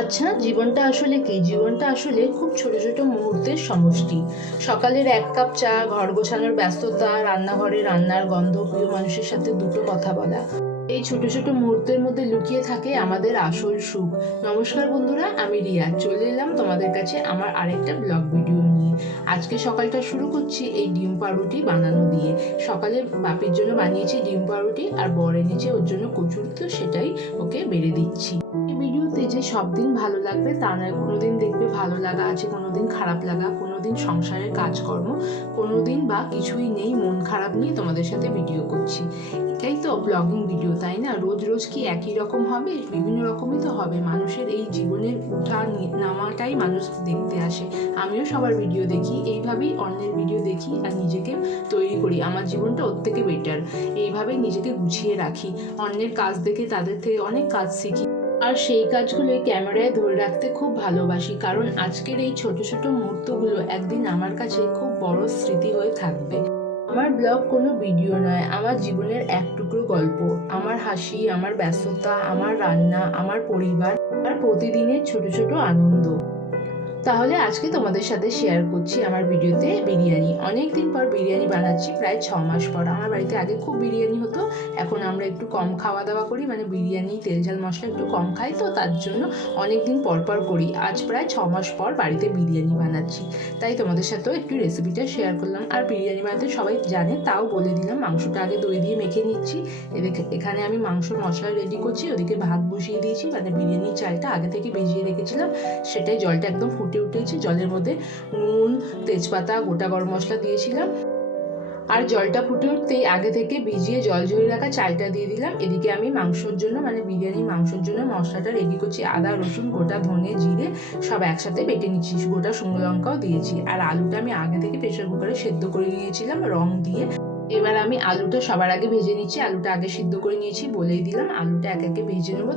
আচ্ছা, জীবনটা আসলে কি? জীবনটা আসলে খুব ছোট ছোট মুহূর্তের সমষ্টি। সকালের এক কাপ চা, ঘর গোছানোর ব্যস্ততা, রান্নাঘরে রান্নার গন্ধ, প্রিয় মানুষের সাথে দুটো কথা বলা, এই ছোট ছোট মুহূর্তের মধ্যে লুকিয়ে থাকে আমাদের আসল সুখ। নমস্কার বন্ধুরা, আমি রিয়া, চলে এলাম তোমাদের কাছে আমার আরেকটা ব্লগ ভিডিও নিয়ে। আজকে সকালটা শুরু করছি এই ডিম পাউরুটি বানানো দিয়ে। সকালে বাপির জন্য বানিয়েছি ডিম পাউরুটি, আর বর এনেছে ওর জন্য কচুরি, তো সেটাই ওকে বেড়ে দিচ্ছি। এই ভিডিওতে যে সব দিন ভালো লাগবে তা নয়, কোনোদিন দেখবে ভালো লাগা আছে, কোনোদিন খারাপ লাগা, কোনোদিন সংসারের কাজকর্ম, কোনোদিন বা কিছুই নেই, মন খারাপ নিয়ে তোমাদের সাথে ভিডিও করছি। এটাই তো ব্লগিং ভিডিও, তাই না? রোজ রোজ কি একই রকম হবে? বিভিন্ন রকমই তো হবে। মানুষের এই জীবনের উঠা নামাটাই মানুষ দেখতে আসে। আমিও সবার ভিডিও দেখি, এইভাবেই অন্যের ভিডিও দেখি আর নিজেকে তৈরি করি। আমার জীবনটা ওর থেকে বেটার, এইভাবেই নিজেকে গুছিয়ে রাখি। অন্যের কাজ দেখে তাদের থেকে অনেক কাজ শিখি, আর সেই কাজগুলোই ক্যামেরায় ধরে রাখতে খুব ভালোবাসি, কারণ আজকের এই ছোট ছোট মুহূর্তগুলো একদিন আমার কাছে খুব বড় স্মৃতি হয়ে থাকবে। আমার ব্লগ কোনো ভিডিও নয়, আমার জীবনের এক টুকরো গল্প। আমার হাসি, আমার ব্যস্ততা, আমার রান্না, আমার পরিবার, আর প্রতিদিনের ছোট ছোট আনন্দ। তাহলে আজকে তোমাদের সাথে শেয়ার করছি আমার ভিডিওতে বিরিয়ানি। অনেক দিন পর বিরিয়ানি বানাচ্ছি, প্রায় 6 মাস পর। আমার বাড়িতে আগে খুব বিরিয়ানি হতো, এখন আমরা একটু কম খাওয়া দাওয়া করি, মানে বিরিয়ানি তেল ঝাল মশলা একটু কম খাই, তো তার জন্য অনেক দিন পর পর করি। আজ প্রায় 6 মাস পর বাড়িতে বিরিয়ানি বানাচ্ছি, তাই তোমাদের সাথেও একটু রেসিপিটা শেয়ার করলাম। আর বিরিয়ানি বানাতে সবাই জানে, তাও বলে দিলাম। মাংসটা আগে দই দিয়ে মেখে নিচ্ছি। এখানে আমি মাংসর মশলা রেডি করছি, ওদিকে ভাত বসিয়ে দিয়েছি, মানে বিরিয়ানির চালটা আগে থেকে ভিজিয়ে রেখেছিলাম, সেটাই জলটা একদম ফুটে উঠেছে। জলের মধ্যে নুন, তেজপাতা, গোটা গরম মশলা দিয়েছিলাম, আর জলটা ফুটে উঠতেই আগে থেকে ভিজিয়ে জল ঝরিয়ে রাখা চালটা দিয়ে দিলাম। এদিকে আমি মাংসর জন্য, মানে বিরিয়ানি মাংসর জন্য মশলাটা রেডি করছি। আদা, রসুন, গোটা ধনে, জিরে সব একসাথে বেটে নিচ্ছি, গোটা শুকনো লঙ্কাও দিয়েছি। আর আলুটা আমি আগে থেকে প্রেসার কুকারে সেদ্ধ করে নিয়েছিলাম রং দিয়ে। এবার আমি আলুটা সবার আগে ভেজে নিচ্ছি। আলুটা আগে সিদ্ধ করে নিয়েছি, বলেই দিলাম। আলুটা এক একে ভেজে নেবো।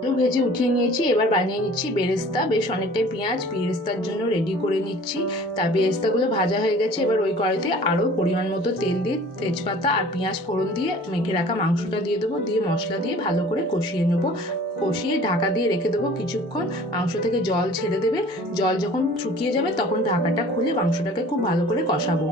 আলু ভেজে উঠিয়ে নিয়েছি, এবার বানিয়ে নিচ্ছি বেরেস্তা। বেশ অনেকটাই পেঁয়াজ বেরেস্তার জন্য রেডি করে নিচ্ছি। তার বেরেস্তাগুলো ভাজা হয়ে গেছে, এবার ওই কড়াইতে আরও পরিমাণ মতো তেল দিয়ে তেজপাতা আর পেঁয়াজ ফোড়ন দিয়ে মেখে রাখা মাংসটা দিয়ে দেবো, দিয়ে মশলা দিয়ে ভালো করে কষিয়ে নেবো। কষিয়ে ঢাকা দিয়ে রেখে দেবো কিছুক্ষণ। মাংস থেকে জল ছেড়ে দেবে, জল যখন শুকিয়ে যাবে তখন ঢাকাটা খুলে মাংসটাকে খুব ভালো করে কষাবো।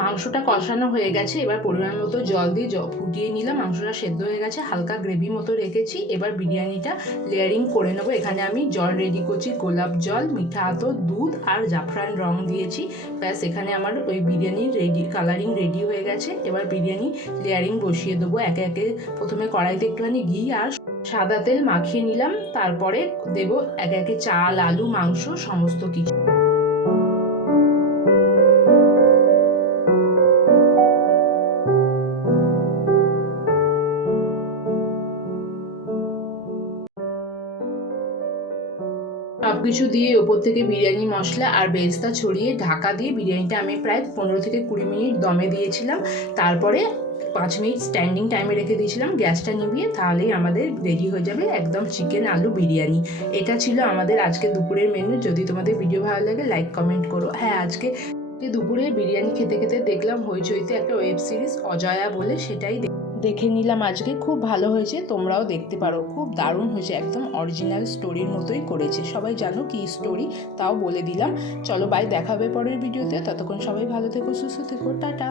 মাংসটা কষানো হয়ে গেছে, এবার পরিমাণ মতো জল দিয়ে ফুটিয়ে নিলাম। মাংসটা সেদ্ধ হয়ে গেছে, হালকা গ্রেভি মতো রেখেছি। এবার বিরিয়ানিটা লেয়ারিং করে নেবো। এখানে আমি জল রেডি করছি, গোলাপ জল, মিঠা আতর, দুধ আর জাফরান রং দিয়েছি। ব্যাস, এখানে আমার ওই বিরিয়ানির কালারিং রেডি হয়ে গেছে। এবার বিরিয়ানি লেয়ারিং বসিয়ে দেবো একে একে। প্রথমে কড়াইতে একটুখানি ঘি আর সাদা তেল মাখিয়ে নিলাম, তারপরে দেবো একে একে চাল, আলু, মাংস সমস্ত কিছু। সবকিছু দিয়ে ওপর থেকে বিরিয়ানি মশলা আর বেরেস্তা ছড়িয়ে ঢাকা দিয়ে বিরিয়ানিটা আমি প্রায় 15 থেকে 20 মিনিট দমে দিয়েছিলাম। তারপরে 5 মিনিট স্ট্যান্ডিং টাইমে রেখে দিয়েছিলাম গ্যাসটা নিভিয়ে। তাহলেই আমাদের রেডি হয়ে যাবে একদম চিকেন আলু বিরিয়ানি। এটা ছিল আমাদের আজকে দুপুরের মেনু। যদি তোমাদের ভিডিও ভালো লাগে লাইক কমেন্ট করো। হ্যাঁ, আজকে দুপুরে বিরিয়ানি খেতে খেতে দেখলাম হইচইতে একটা ওয়েব সিরিজ অজয়া বলে, সেটাই দেখে নিলাম আজকে। খুব ভালো হয়েছে, তোমরাও দেখতে পারো, খুব দারুণ হয়েছে, একদম অরিজিনাল স্টোরির মতোই করেছে। সবাই জানো কি স্টোরি, তাও বলে দিলাম। চলো বাই, দেখা হবে পরের ভিডিওতে। ততক্ষণ সবাই ভালো থেকো, সুস্থ থেকো, টাটা।